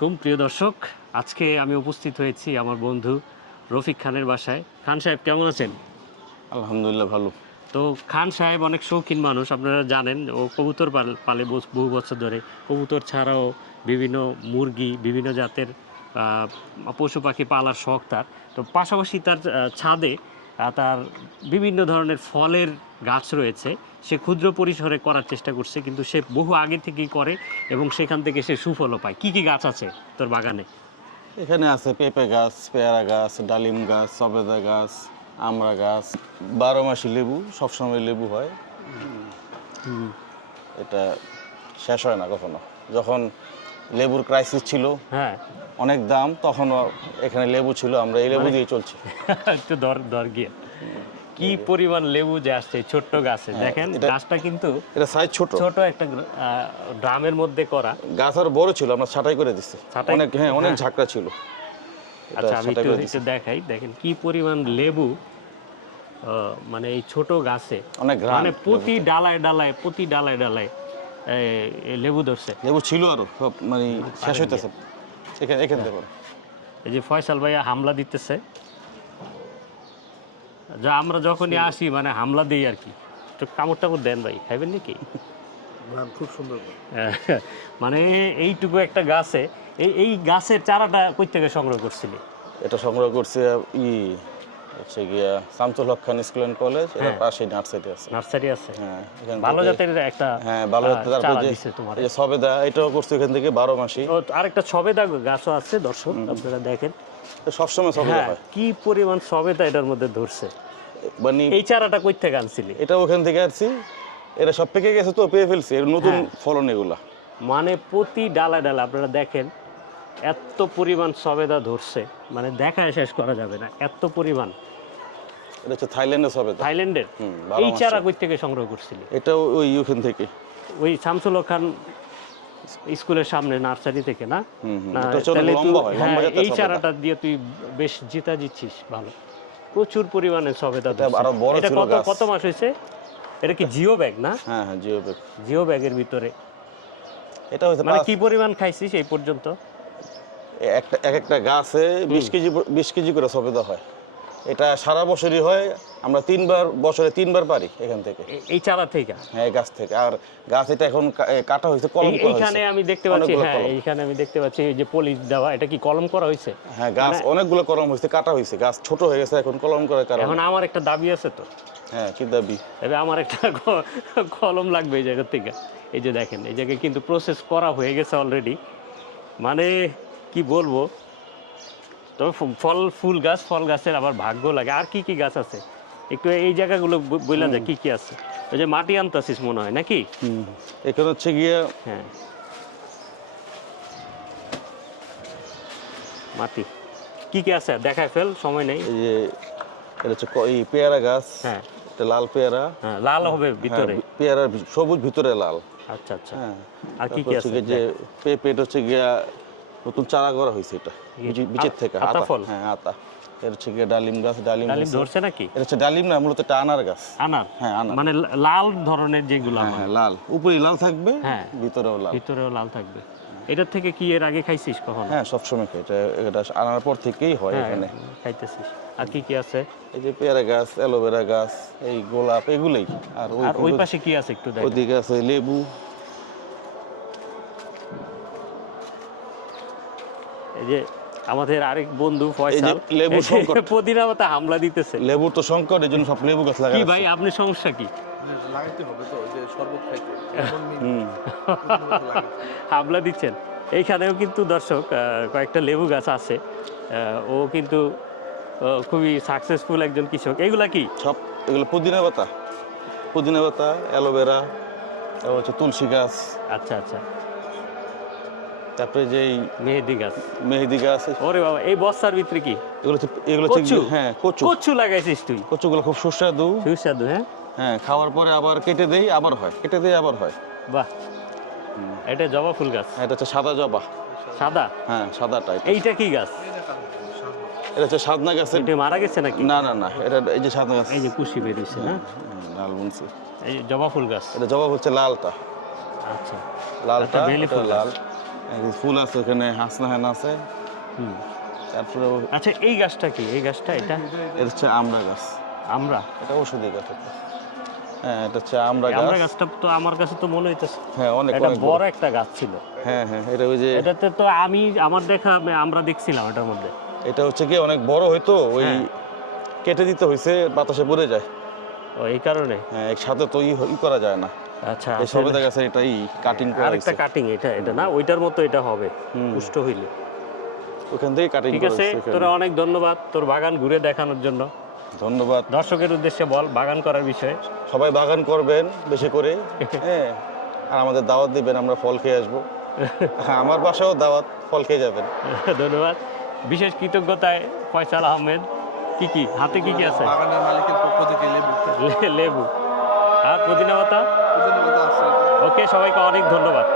আলাইকুম প্রিয় দর্শক। আজকে আমি উপস্থিত হয়েছি আমার বন্ধু রফিক খানের বাসায়। খান সাহেব কেমন আছেন? আলহামদুলিল্লাহ ভালো। তো খান সাহেব অনেক শৌখিন মানুষ, আপনারা জানেন। ও কবুতর পালে বহু বছর ধরে। কবুতর ছাড়াও বিভিন্ন মুরগি, বিভিন্ন জাতের পশু পাখি পালার শখ তার। তো পাশাপাশি তার ছাদে তার বিভিন্ন ধরনের ফলের গাছ রয়েছে। সে ক্ষুদ্র পরিসরে করার চেষ্টা করছে, কিন্তু সে বহু আগে থেকেই করে এবং সেখান থেকে সে সুফলও পায়। কি কি গাছ আছে তোর বাগানে? এখানে আছে পেঁপে গাছ, পেয়ারা গাছ, ডালিম গাছ, সবেদা গাছ, আমড়া গাছ, 12 মাসি লেবু, সবসময় লেবু হয়। এটা শেষ হয় না কখনো। যখন লেবুর ক্রাইসিস ছিল, হ্যাঁ, অনেক দাম, তখনও এখানে লেবু ছিল, আমরা এই লেবু দিয়ে চলছি। একটু দর গিয়ে কি পরিমাণ লেবু যে আসছে ছোট্ট গাছে। দেখেন গাছটা কিন্তু এটা সাইজ ছোট, ছোট একটা ড্রামের মধ্যে করা। গাছ আর বড় ছিল, আমরা ছাঁটাই করে দিচ্ছি। ছাঁটাই? অনেক অনেক ঝাঁকড়া ছিল। আচ্ছা, আমি একটু দেখাই। দেখেন কি পরিমাণ লেবু, মানে এই ছোট গাছে, অনেক ঘ্রাণ। মানে প্রতি ডালায় ডালায় লেবু ধরছে। লেবু ছিল আরো সব, মানে শেষ হইতেছে এখান থেকে। এই যে ফয়সাল ভাইয়া হামলা দিতেছে, যা আমরা যখনই আসি মানে হামলা দিই আর কি। তো কামড় টামড় দেন ভাই, খাইবেন নাকি? খুব সুন্দর। মানে এইটুকু একটা গাছে, এই গাছের চারাটা কই থেকে সংগ্রহ করছিলি? এটা সংগ্রহ করছে হচ্ছে গিয়া শামসুল হক খান স্কুল অ্যান্ড কলেজ, এর পাশে নার্সারি আছে। নার্সারি আছে? হ্যাঁ, ভালো জাতের একটা। হ্যাঁ, ভালো জাতের। তারপর এই যে সবেদা, এটাও করছে এখান থেকে 12 মাসি। আরেকটা সবেদা গাছও আছে দর্শক, আপনারা দেখেন। সবসময় সবেদা হয়। কি পরিমাণ সবেদা এটার মধ্যে ধরছে। মানে এই চারাটা কই থেকে আনছিলি? এটা ওখান থেকে আসছি, এটা সব পেকে গেছে তো, পেয়ে ফেলছি, এর নতুন ফলন এগুলা। মানে প্রতি ডালা আপনারা দেখেন এত পরিমাণ সবেদা ধরছে, মানে দেখায় শেষ করা যাবে না, এত পরিমাণ। এটা হচ্ছে থাইল্যান্ডের সবেদা। থাইল্যান্ডের? এই চারা কই থেকে সংগ্রহ করছিলি? এটা ওই ওখান থেকে, ওই শামসুল হক খান স্কুলের সামনে নার্সারি থেকে না? না, এটা হচ্ছে লম্বা হয়, লম্বা জাতের এই সবেদা। চারাটা দিয়ে তুই বেশ জিতা জিতছিস। ভালো, প্রচুর পরিমাণে সবেদা ধরছে। আরো বড় এটা ছিল গাছ। কত মাস হয়েছে? এটা কি জিও ব্যাগ না? হ্যাঁ, জিও ব্যাগ। জিও ব্যাগের ভিতরে এটা হচ্ছে মানে কি পরিমাণ খাইছিস এই পর্যন্ত? একটা গাছে 20 কেজি করে সবেদা হয়। এটা সারা বছরই হয়। আমরা বছরে তিনবার পারি এখান থেকে, এই চারা থেকে। হ্যাঁ, গাছ থেকে। আর গাছ এটা এখন কাটা হয়েছে, কলম করা হয়েছে। এইখানে আমি দেখতে পাচ্ছি, হ্যাঁ, এইখানে আমি দেখতে পাচ্ছি এই যে পলিশ দেওয়া, এটা কি কলম করা হয়েছে? হ্যাঁ, গাছ অনেকগুলো কলম হয়েছে, কাটা হয়েছে, গাছ ছোট হয়ে গেছে এখন কলম করার কারণে। এখন আমার একটা দাবি আছে তো। হ্যাঁ, কি দাবি? তবে আমার একটা কলম লাগবে এই জায়গা থেকে। এই যে দেখেন, এই জায়গায় কিন্তু প্রসেস করা হয়ে গেছে অলরেডি। মানে কি বলবো, তবে ফুল গাছের আবার ভাগ্য লাগে। আর কি কি গাছ আছে একটু এই জায়গাগুলো বইলা যায়, কি কি আছে? ওই যে মাটি আনতাছিস মনে হয় নাকি? এখানে হচ্ছে গিয়ে, হ্যাঁ, মাটি কি কি আছে দেখায় ফেল, সময় নেই। এই যে এটা হচ্ছে এই পেয়ারা গাছ। হ্যাঁ, এটা লাল পেয়ারা। হ্যাঁ, লাল হবে ভিতরে। পেয়ারার সবুজ, ভিতরে লাল। আচ্ছা আচ্ছা। হ্যাঁ, আর কি কি আছে? যে পেঁপে, এটা হচ্ছে গিয়া নতুন চারা করা হয়েছে, এটা বীজের থেকে। আতা ফল? হ্যাঁ, আতা। এটা হচ্ছে গিয়ে ডালিম গাছ। ডালিম ধরছে নাকি? এটা হচ্ছে ডালিম না, মূলত এটা আনার গাছ। আনার? হ্যাঁ, আনার। মানে লাল ধরনের যেগুলো। হ্যাঁ, লাল, উপরে লাল থাকবে, হ্যাঁ, ভিতরেও লাল। ভিতরেও লাল থাকবে। এটার থেকে কি এর আগে খাইছিস কখনো? হ্যাঁ, সবসময় খাই। এটা আনার পর থেকেই হয় এখানে। খাইতেছিস। আর কি কি আছে? এই যে পেয়ারা গাছ, অ্যালোভেরা গাছ, এই গোলাপ, এগুলোই। আর ওই পাশে কি আছে একটু দেখ। ওইদিকে আছে লেবু। এই যে আমাদের আরেক বন্ধু ফয়সাল, লেবু সংকট, পুদিনা পাতা হামলা দিতেছে। লেবুর তো সংকট, এই জন্য সব লেবু গাছ লাগাই। কি ভাই, আপনার সমস্যা কি? লাগাইতে হবে তো, ওই যে শরবত খাইতে হামলা দিচ্ছেন। এইখানেও কিন্তু দর্শক কয়েকটা লেবু গাছ আছে। ও কিন্তু খুবই সাকসেসফুল একজন কৃষক। এইগুলা কি? সব এগুলো পুদিনা পাতা, অ্যালোভেরা, তারপর হচ্ছে তুলসী গাছ। আচ্ছা আচ্ছা। তারপরে যে মেহেদি গাছ। ওরে বাবা, এই বস্তার ভিতরে কি? এগুলো কচু? হ্যাঁ, কচু লাগাইছিস তুই? কচুগুলো খুব সুস্বাদু। সুস্বাদু? হ্যাঁ হ্যাঁ, খাওয়ার পরে আবার কেটে দেই, আবার হয়। বাহ, এটা জবা ফুল গাছ? এটা হচ্ছে সাদা জবা। সাদা? হ্যাঁ, সাদাটা। এইটা কি গাছ? এটা হচ্ছে সাদনা গাছ। এটা মারা গেছে নাকি? না, এটা এই যে সাদনা গাছ, এই যে কুশি বেরিয়েছে। হ্যাঁ, লাল বুনছি। এই জবা ফুল গাছ। এটা জবা হচ্ছে লালটা। আচ্ছা, লালটা বেলি ফুল লাল। ফুল আছে ওখানে, হাসনাহান আছে। হুম। তারপরে আচ্ছা এই গাছটা কি, এই গাছটা এটা এটা হচ্ছে আমড়া গাছ। আমরা এটা ঔষধি গাছ এটা। হ্যাঁ, এটা হচ্ছে আমড়া আমরা গাছ। গাছটা তো আমার কাছে তো মনে হইতেছে হ্যাঁ, অনেক এটা অনেক বড় একটা গাছ ছিল। হ্যাঁ হ্যাঁ, এটা ওই যে এটাতে তো আমার দেখা আমরা দেখছিলাম এটার মধ্যে। এটা হচ্ছে কি অনেক বড় হয়তো, ওই হ্যাঁ। কেটে দিতে হয়েছে, বাতাসে পড়ে যায়। ও এই কারণে। হ্যাঁ, একসাথে তো ই করা যায় না। আচ্ছা এই সবেদা গাছের এটাই কাটিং করা আরেকটা হয়েছে। কাটিং, এটা না ওইটার মতো এটা হবে হুম। পুষ্ট হইলে। ওখান থেকে কাটিং ঠিক করা আছে, হয়েছে এখানে। তোরা অনেক ধন্যবাদ তোর বাগান ঘুরে দেখানোর জন্য। ধন্যবাদ। দর্শকের উদ্দেশ্যে বল বাগান করার বিষয়ে। সবাই বাগান করবেন বেশি করে, হ্যাঁ, আর আমাদের দাওয়াত দিবেন, আমরা ফল খেয়ে আসবো। হ্যাঁ, আমার বাসাও দাওয়াত, ফল খেয়ে যাবেন। ধন্যবাদ। বিশেষ কৃতজ্ঞতায় ফয়সাল আহমেদ। কি হাতে কি আছে? বাগানের মালিকের পক্ষ থেকে লেবু লেবু আর পুদিনা পাতা। আছে। ওকে, সবাইকে অনেক ধন্যবাদ।